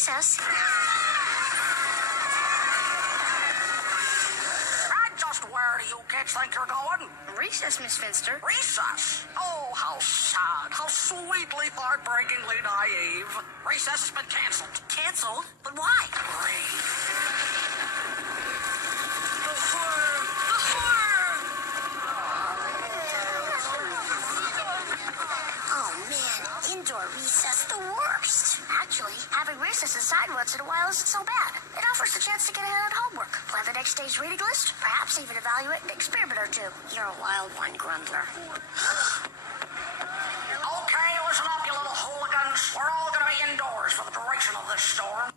recess. And just where do you kids think you're going? Recess, Miss Finster. Recess? Oh, how sad. How sweetly, heartbreakingly naive. Recess has been canceled. Canceled? But why? Oh, man. Indoor recess, the worst. Actually, having recess inside once in a while isn't so bad. It offers the chance to get ahead on homework, plan the next day's reading list, perhaps even evaluate an experiment or two. You're a wild one, Grumbler. Okay, listen up, you little hooligans. We're all gonna be indoors for the duration of this storm.